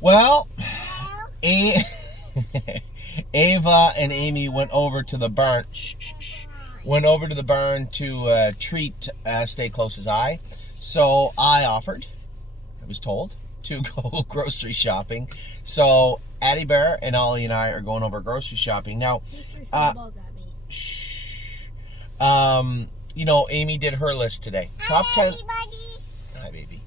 Well, A- Ava and Amy went over to the barn. Went over to the barn to treat Stay Close as I. So I offered, I was told, to go grocery shopping. So Addie Bear and Ollie and I are going over grocery shopping. Now, balls at me. shh. Amy did her list today. Top 10. Hi, baby.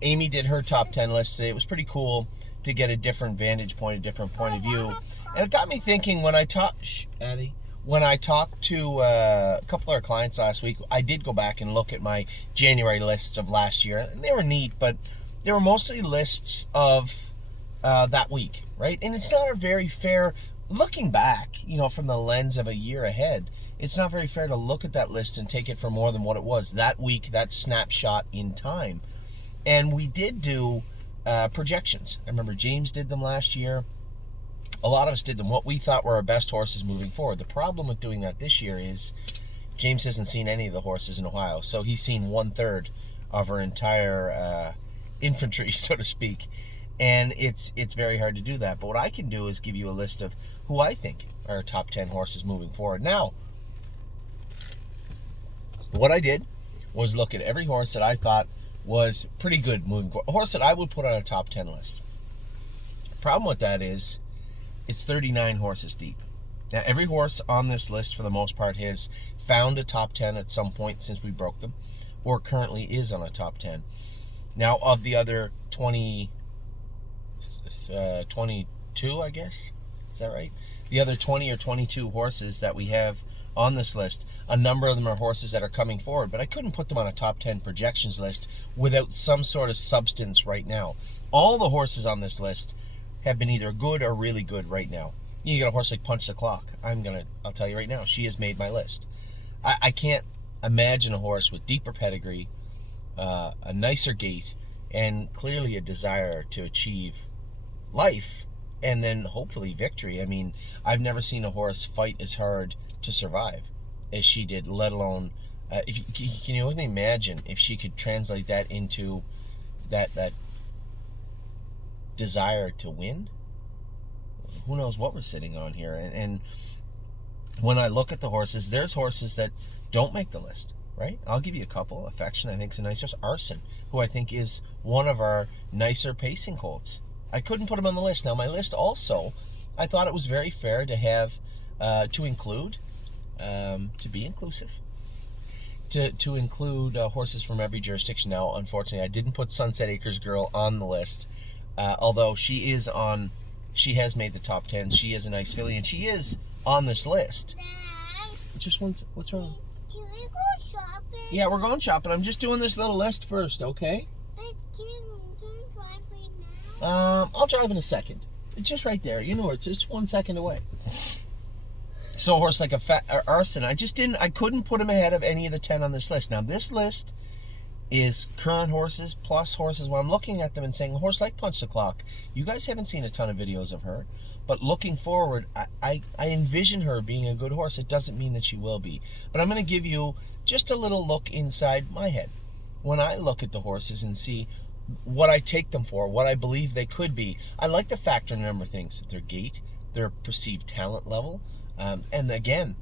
Amy did her top 10 list today. It was pretty cool to get a different vantage point, a different point of view. And it got me thinking when I talked, Addie, when I talked to a couple of our clients last week, I did go back and look at my January lists of last year. And they were neat, but they were mostly lists of that week, right? And it's not a very fair, looking back, from the lens of a year ahead, it's not very fair to look at that list and take it for more than what it was that week, that snapshot in time. And we did do projections. I remember James did them last year. A lot of us did them, what we thought were our best horses moving forward. The problem with doing that this year is James hasn't seen any of the horses in Ohio, so he's seen 1/3 of our entire infantry, so to speak. And it's very hard to do that. But what I can do is give you a list of who I think are top 10 horses moving forward. Now, what I did was look at every horse that I thought was pretty good moving forward. A horse that I would put on a top 10 list. The problem with that is it's 39 horses deep. Now, every horse on this list, for the most part, has found a top 10 at some point since we broke them, or currently is on a top 10. Now, of the other 22, I guess, is that right? The other 20 or 22 horses that we have on this list, a number of them are horses that are coming forward, but I couldn't put them on a top 10 projections list without some sort of substance right now. All the horses on this list have been either good or really good right now. You got a horse like Punch the Clock. I'll tell you right now, she has made my list. I can't imagine a horse with deeper pedigree, a nicer gait, and clearly a desire to achieve life and then hopefully victory. I mean, I've never seen a horse fight as hard to survive as she did, let alone can you only imagine if she could translate that into that desire to win? Who knows what we're sitting on here. And when I look at the horses, there's horses that don't make the list, right? I'll give you a couple. Affection, I think, is a nice horse. Arson, who I think is one of our nicer pacing colts. I couldn't put him on the list. Now, my list also, I thought it was very fair to have, to include, to be inclusive, to include horses from every jurisdiction. Now, unfortunately, I didn't put Sunset Acres Girl on the list, although she has made the top 10. She is a nice filly, and she is on this list. Dad, Just once, what's wrong? can we go shopping? Yeah, we're going shopping. I'm just doing this little list first, okay? But can you drive right now? I'll drive in a second. It's just right there. You know, it's just 1 second away. So a horse like Arson, I couldn't put him ahead of any of the 10 on this list. Now, this list is current horses plus horses where I'm looking at them and saying, a horse like Punch the Clock, you guys haven't seen a ton of videos of her, but looking forward, I envision her being a good horse. It doesn't mean that she will be. But I'm going to give you just a little look inside my head. When I look at the horses and see what I take them for, what I believe they could be, I like to factor in a number of things. Their gait, their perceived talent level, and again,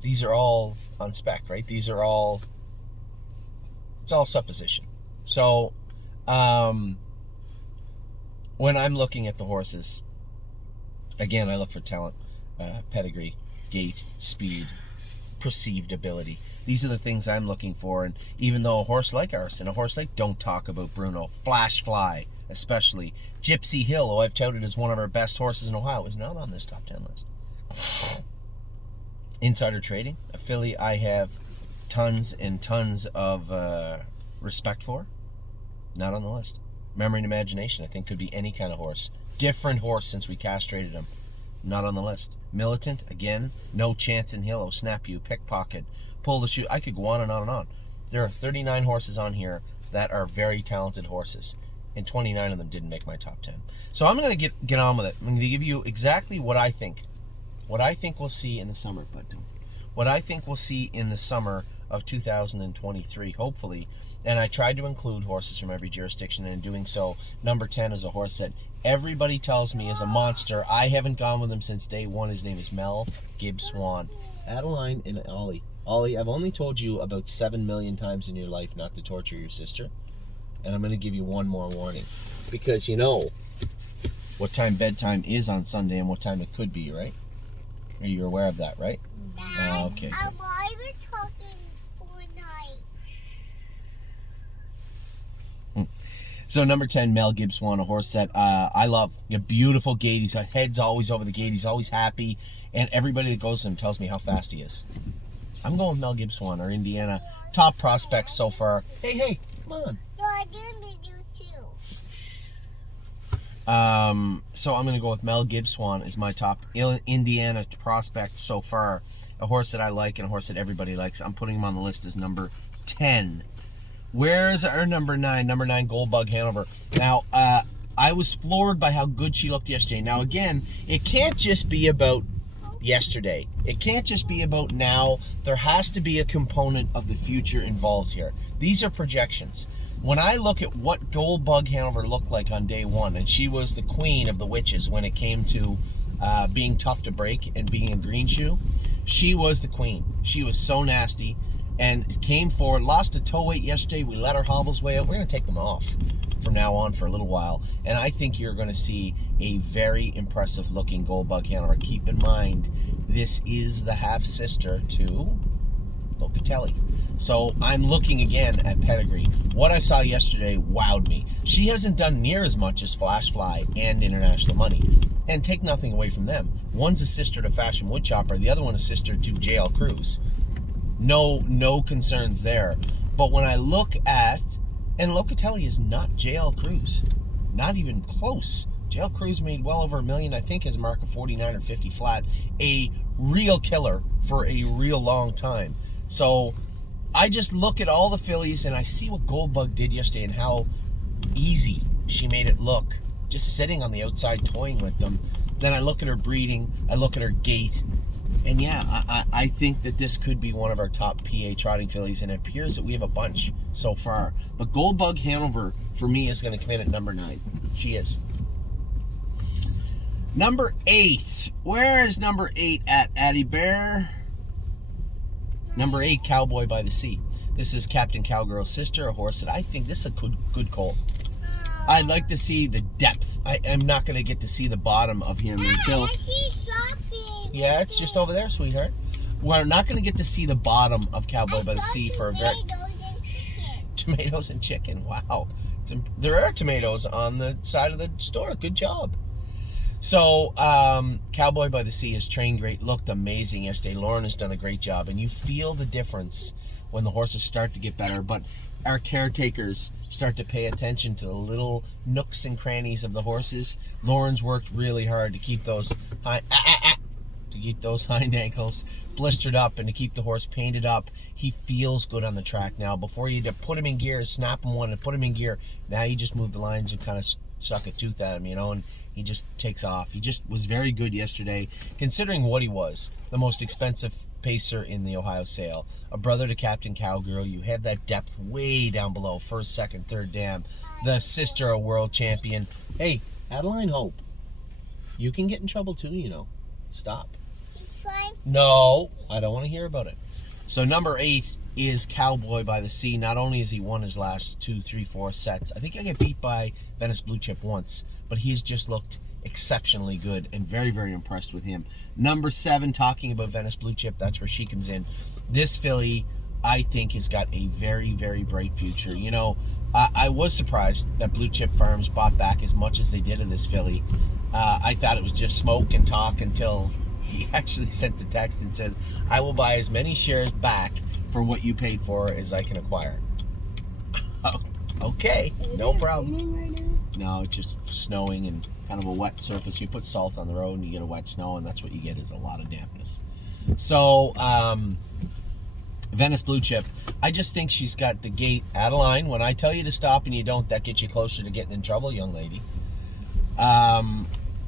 these are all on spec, right? It's all supposition. So, when I'm looking at the horses, again, I look for talent, pedigree, gait, speed, perceived ability. These are the things I'm looking for. And even though a horse like Arson, a horse like Don't Talk About Bruno, Flash Fly, especially, Gypsy Hill, who I've touted as one of our best horses in Ohio, is not on this top 10 list. Insider Trading, a filly I have tons and tons of respect for, not on the list. Memory and Imagination, I think, could be any kind of horse. Different horse since we castrated him, not on the list. Militant, again, No Chance in Hill, Snap You, Pickpocket, Pull the Shoe. I could go on and on and on. There are 39 horses on here that are very talented horses, and 29 of them didn't make my top 10. So I'm going to get on with it. I'm going to give you exactly what I think we'll see in the summer. But what I think we'll see in the summer of 2023, hopefully. And I tried to include horses from every jurisdiction, and in doing so, number 10 is a horse that everybody tells me is a monster. I haven't gone with him since day one. His name is Mel Gibbs Swan. Adeline and Ollie. Ollie, I've only told you about 7 million times in your life not to torture your sister. And I'm going to give you one more warning. Because you know what time bedtime is on Sunday and what time it could be, right? Are you aware of that, right? Dad, Okay. I was talking Fortnite. So number 10, Mel Gibbs Swan, a horse that I love. A beautiful gait. His head's always over the gate. He's always happy. And everybody that goes to him tells me how fast he is. I'm going with Mel Gibbs Swan, our Indiana top prospects so far. Hey, come on. No, I didn't meet you too. So I'm going to go with Mel Gibbs Swan as my top Indiana prospect so far. A horse that I like and a horse that everybody likes. I'm putting him on the list as number 10. Where's our number 9? Number 9, Goldbug Hanover. Now, I was floored by how good she looked yesterday. Now, again, it can't just be about yesterday. It can't just be about now. There has to be a component of the future involved here. These are projections. When I look at what Goldbug Hanover looked like on day one, and she was the queen of the witches when it came to being tough to break and being a green shoe, she was the queen. She was so nasty and came forward, lost a toe weight yesterday. We let her hobbles way out. We're going to take them off from now on for a little while, and I think you're going to see a very impressive looking Goldbug Hanover. Keep in mind, this is the half sister to Locatelli. So I'm looking again at pedigree. What I saw yesterday wowed me. She hasn't done near as much as Flash Fly and International Money. And take nothing away from them. One's a sister to Fashion Woodchopper, the other one a sister to JL Cruz. No concerns there. But when I look at, and Locatelli is not JL Cruz, not even close. JL Cruz made well over $1 million, I think his mark of 49 or 50 flat. A real killer for a real long time. So I just look at all the fillies and I see what Goldbug did yesterday and how easy she made it look, just sitting on the outside toying with them. Then I look at her breeding, I look at her gait, and yeah, I think that this could be one of our top PA trotting fillies, and it appears that we have a bunch so far. But Goldbug Hanover, for me, is going to come in at number 9. She is. Number 8. Where is number 8 at, Addie Bear? Number 8, Cowboy by the Sea. This is Captain Cowgirl's sister, a horse that I think this is a good colt. I'd like to see the depth. I am not going to get to see the bottom of him until... Yeah, it's just over there, sweetheart. We're not going to get to see the bottom of Cowboy by the Sea for a very... Tomatoes and chicken. Wow. There are tomatoes on the side of the store. Good job. So, Cowboy by the Sea is trained great, looked amazing yesterday. Lauren has done a great job, and you feel the difference when the horses start to get better, but our caretakers start to pay attention to the little nooks and crannies of the horses. Lauren's worked really hard to keep those hind ankles blistered up and to keep the horse painted up. He feels good on the track now. Before you put him in gear, snap him one and put him in gear, now you just move the lines and kind of suck a tooth at him, and he just takes off. He just was very good yesterday, considering what he was. The most expensive pacer in the Ohio sale. A brother to Captain Cowgirl. You have that depth way down below. First, second, third dam. The sister, a world champion. Hey, Adeline Hope. You can get in trouble too, Stop. No, I don't want to hear about it. So number 8 is Cowboy by the Sea. Not only has he won his last 2, 3, 4 sets, I think I get beat by Venice Blue Chip once, but he's just looked exceptionally good and very, very impressed with him. Number 7, talking about Venice Blue Chip, that's where she comes in. This filly, I think, has got a very, very bright future. I was surprised that Blue Chip Farms bought back as much as they did of this filly. I thought it was just smoke and talk until he actually sent the text and said, I will buy as many shares back for what you paid for as I can acquire. Okay, no problem. No, it's just snowing and kind of a wet surface. You put salt on the road and you get a wet snow, and that's what you get, is a lot of dampness. So, Venice Blue Chip, I just think she's got the gait. Adeline, when I tell you to stop and you don't, that gets you closer to getting in trouble, young lady.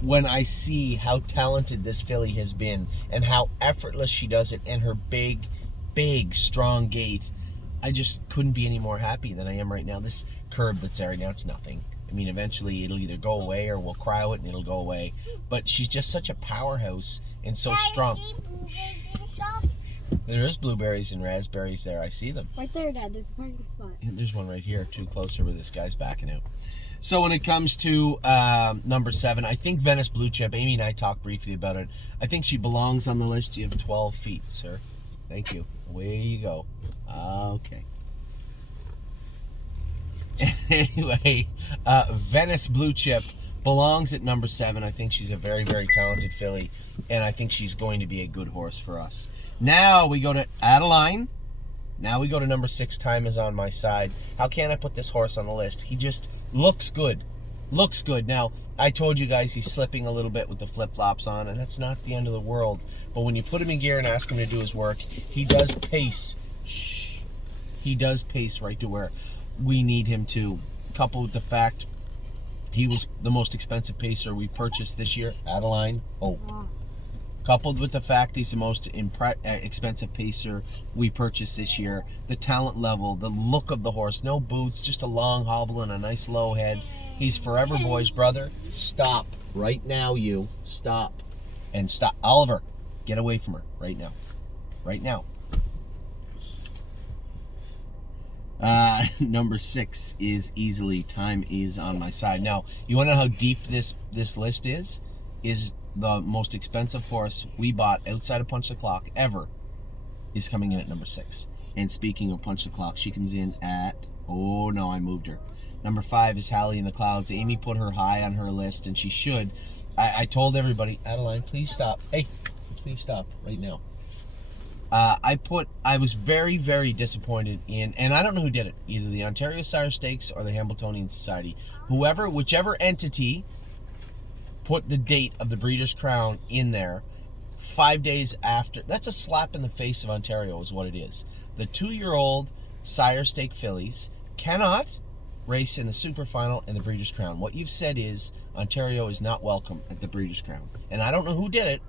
When I see how talented this filly has been and how effortless she does it, and her big big, strong gait. I just couldn't be any more happy than I am right now. This curb that's there right now, it's nothing. I mean, eventually it'll either go away or we'll cryo it and it'll go away. But she's just such a powerhouse and so strong. There is blueberries and raspberries there. I see them. Right there, Dad. There's a parking spot. And there's one right here, too, closer where this guy's backing out. So when it comes to number 7, I think Venice Blue Chip, Amy and I talked briefly about it. I think she belongs on the list. You have 12 feet, sir. Thank you. Away you go. Okay. Anyway, Venice Blue Chip belongs at number 7. I think she's a very, very talented filly, and I think she's going to be a good horse for us. Now we go to Adeline. Now we go to number 6. Time is on my side. How can I put this horse on the list? He just looks good. Looks good. Now, I told you guys he's slipping a little bit with the flip-flops on, and that's not the end of the world. But when you put him in gear and ask him to do his work, he does pace. Shh. He does pace right to where we need him to. Coupled with the fact he was the most expensive pacer we purchased this year, Adeline Hope. Coupled with the fact he's the most expensive pacer we purchased this year, the talent level, the look of the horse, no boots, just a long hobble and a nice low head. He's Forever Boy's brother. Stop right now, you. Stop. And stop. Oliver, get away from her right now. Right now. Number 6 is easily Time Is on My Side. Now, you want to know how deep this list is? Is the most expensive horse we bought outside of Punch the Clock ever is coming in at number 6. And speaking of Punch the Clock, she comes in at, oh no, I moved her. Number 5 is Hallie in the Clouds. Amy put her high on her list, and she should. I told everybody, Adeline, please stop. Hey, please stop right now. I was very, very disappointed in, and I don't know who did it, either the Ontario Sire Stakes or the Hambletonian Society. Whichever entity put the date of the Breeders' Crown in there 5 days after. That's a slap in the face of Ontario is what it is. The 2-year-old Sire Stake fillies cannot race in the Super Final and the Breeders' Crown. What you've said is Ontario is not welcome at the Breeders' Crown. And I don't know who did it.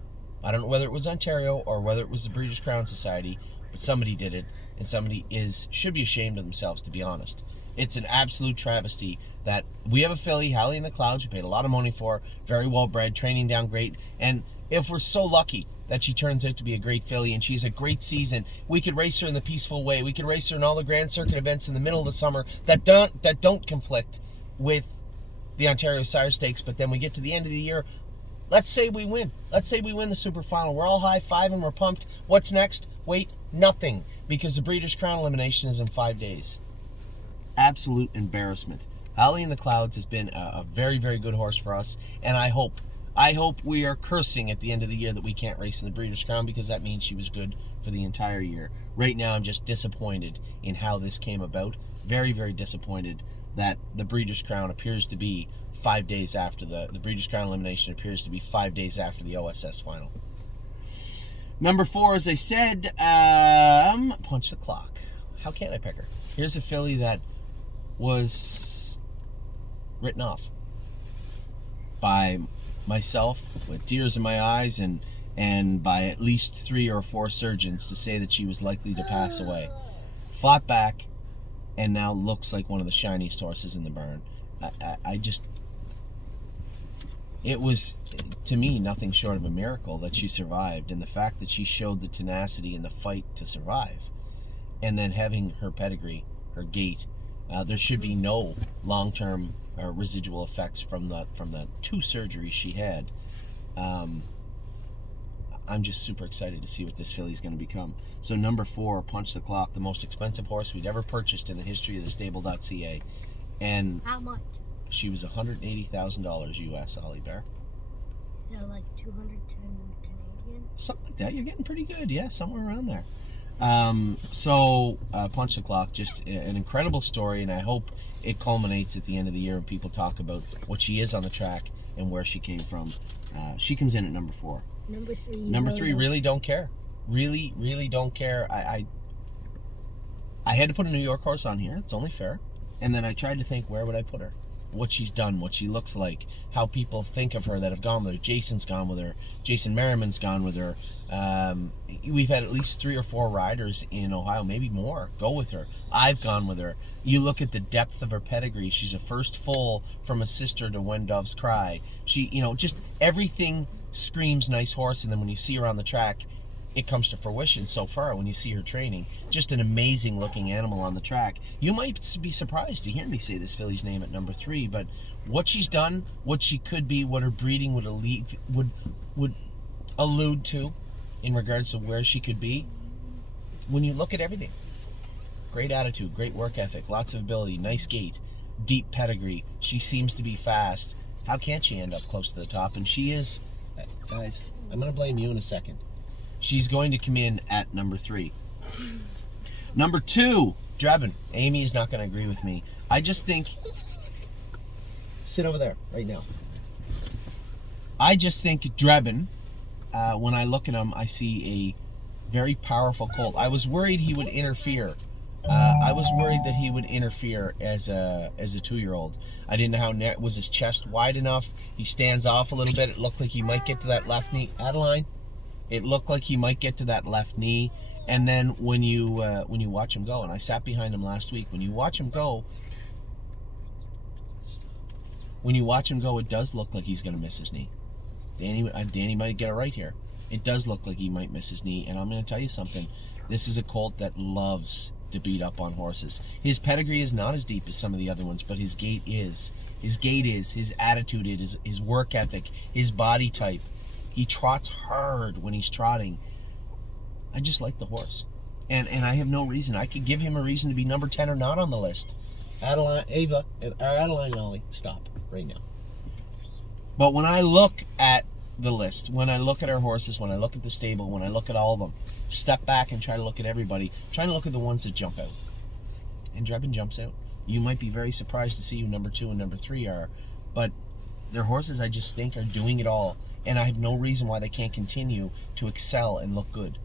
I don't know whether it was Ontario or whether it was the Breeders' Crown Society, but somebody did it, and somebody should be ashamed of themselves, to be honest. It's an absolute travesty that we have a filly, Hallie in the Clouds, we paid a lot of money for, very well bred, training down great, and if we're so lucky that she turns out to be a great filly and she has a great season, we could race her in the Peaceful Way, we could race her in all the Grand Circuit events in the middle of the summer that don't conflict with the Ontario Sire Stakes, but then we get to the end of the year, let's say we win. Let's say we win the Super Final. We're all high-fiving, we're pumped. What's next? Wait, nothing, because the Breeders' Crown elimination is in 5 days. Absolute embarrassment. Hallie in the Clouds has been a very, very good horse for us, and I hope we are cursing at the end of the year that we can't race in the Breeders' Crown, because that means she was good for the entire year. Right now, I'm just disappointed in how this came about. Very, very disappointed that the Breeders' Crown appears to be 5 days after the Breeders' Crown elimination appears to be 5 days after the OSS final. Number 4, as I said, Punch the Clock. How can I pick her? Here's a filly that was written off by myself with tears in my eyes and by at least 3 or 4 surgeons to say that she was likely to pass away. Fought back and now looks like one of the shiniest horses in the barn. It was, to me, nothing short of a miracle that she survived, and the fact that she showed the tenacity in the fight to survive, and then having her pedigree, her gait, there should be no long-term residual effects from the 2 surgeries she had. I'm just super excited to see what this filly's going to become. So number 4, Punch the Clock, the most expensive horse we'd ever purchased in the history of the stable.ca. And how much? She was $180,000 US, Ollie Bear. So like 210 Canadian? Something like that. You're getting pretty good. Yeah, somewhere around there. Punch the Clock, just an incredible story, and I hope it culminates at the end of the year and people talk about what she is on the track and where she came from. She comes in at number 4. Number 3, really don't care. Really, really don't care. I had to put a New York horse on here. It's only fair. And then I tried to think, where would I put her? what she's done, what she looks like, how people think of her that have gone with her. Jason's gone with her. Jason Merriman's gone with her. We've had at least 3 or 4 riders in Ohio, maybe more, go with her. I've gone with her. You look at the depth of her pedigree. She's a first foal from a sister to When Doves Cry. She, just everything screams nice horse, and then when you see her on the track, it comes to fruition so far when you see her training. Just an amazing looking animal on the track. You might be surprised to hear me say this filly's name at number 3, but what she's done, what she could be, what her breeding would allude to in regards to where she could be, when you look at everything. Great attitude, great work ethic, lots of ability, nice gait, deep pedigree. She seems to be fast. How can't she end up close to the top? And she is. Guys, I'm going to blame you in a second. She's going to come in at number 3. Number 2, Drebin. Amy is not going to agree with me. I just think... Sit over there right now. I just think Drebin, when I look at him, I see a very powerful colt. I was worried he would interfere. I was worried that he would interfere as a 2-year-old. I didn't know how was his chest wide enough. He stands off a little bit. It looked like he might get to that left knee. Adeline? It looked like he might get to that left knee, and then when you watch him go, and I sat behind him last week. When you watch him go, it does look like he's going to miss his knee. Danny might get it right here. It does look like he might miss his knee, and I'm going to tell you something. This is a colt that loves to beat up on horses. His pedigree is not as deep as some of the other ones, but his gait is. His attitude is, his work ethic, his body type. He trots hard when he's trotting. I just like the horse. And I have no reason. I could give him a reason to be number 10 or not on the list. Adeline and Ollie, stop right now. But when I look at the list, when I look at our horses, when I look at the stable, when I look at all of them, step back and try to look at everybody, trying to look at the ones that jump out. And Drebin jumps out. You might be very surprised to see who number 2 and number 3 are, but their horses, I just think, are doing it all. And I have no reason why they can't continue to excel and look good.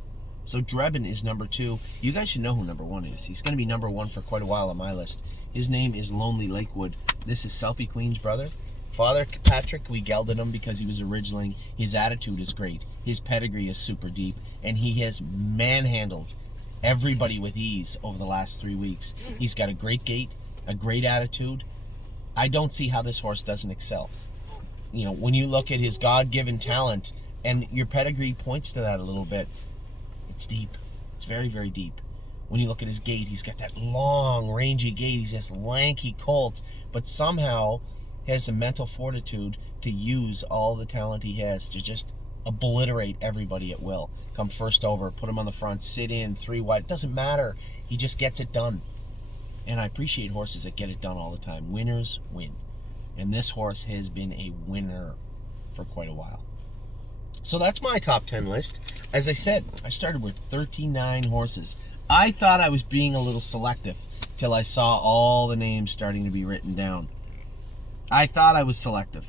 So Drebin is number 2. You guys should know who number 1 is. He's going to be number 1 for quite a while on my list. His name is Lonely Lakewood. This is Selfie Queen's brother. Father Patrick, we gelded him because he was a ridgeling. His attitude is great. His pedigree is super deep. And he has manhandled everybody with ease over the last 3 weeks. He's got a great gait, a great attitude. I don't see how this horse doesn't excel. When you look at his God-given talent, and your pedigree points to that a little bit, it's deep. It's very, very deep. When you look at his gait, he's got that long, rangy gait. He's this lanky colt, but somehow has the mental fortitude to use all the talent he has to just obliterate everybody at will. Come first over, put him on the front, sit in, 3 wide. It doesn't matter. He just gets it done. And I appreciate horses that get it done all the time. Winners win. And this horse has been a winner for quite a while. So that's my top 10 list. As I said, I started with 39 horses. I thought I was being a little selective till I saw all the names starting to be written down. I thought I was selective,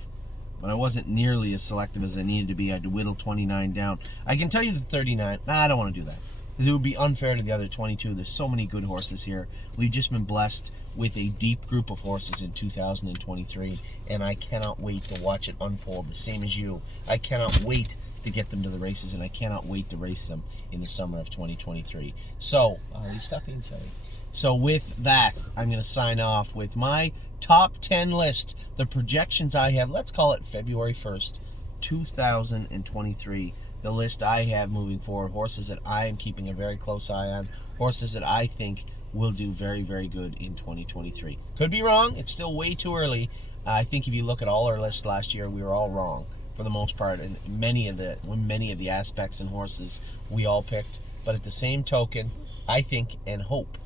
but I wasn't nearly as selective as I needed to be. I had to whittle 29 down. I can tell you the 39. I don't want to do that, because it would be unfair to the other 22. There's so many good horses here. We've just been blessed with a deep group of horses in 2023, and I cannot wait to watch it unfold, the same as you. I cannot wait to get them to the races, and I cannot wait to race them in the summer of 2023. So, stop being silly. So with that, I'm going to sign off with my top 10 list, the projections I have. Let's call it February 1st, 2023. The list I have moving forward, horses that I am keeping a very close eye on, horses that I think will do very, very good in 2023. Could be wrong. It's still way too early. I think if you look at all our lists last year, we were all wrong for the most part, and many of the aspects and horses we all picked. But at the same token, I think and hope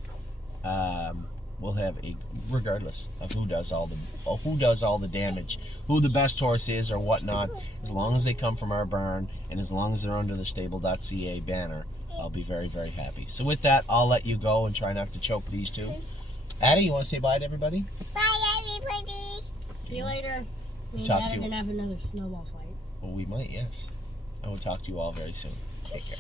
we'll have regardless of who does all the damage, who the best horse is or whatnot, as long as they come from our barn and as long as they're under the stable.ca banner, I'll be very, very happy. So with that, I'll let you go and try not to choke these two. Addie, you want to say bye to everybody? Bye, everybody. See you later. Me and Talk Dad to are you. going to have another snowball fight. Well, we might, yes. I will talk to you all very soon. Take care.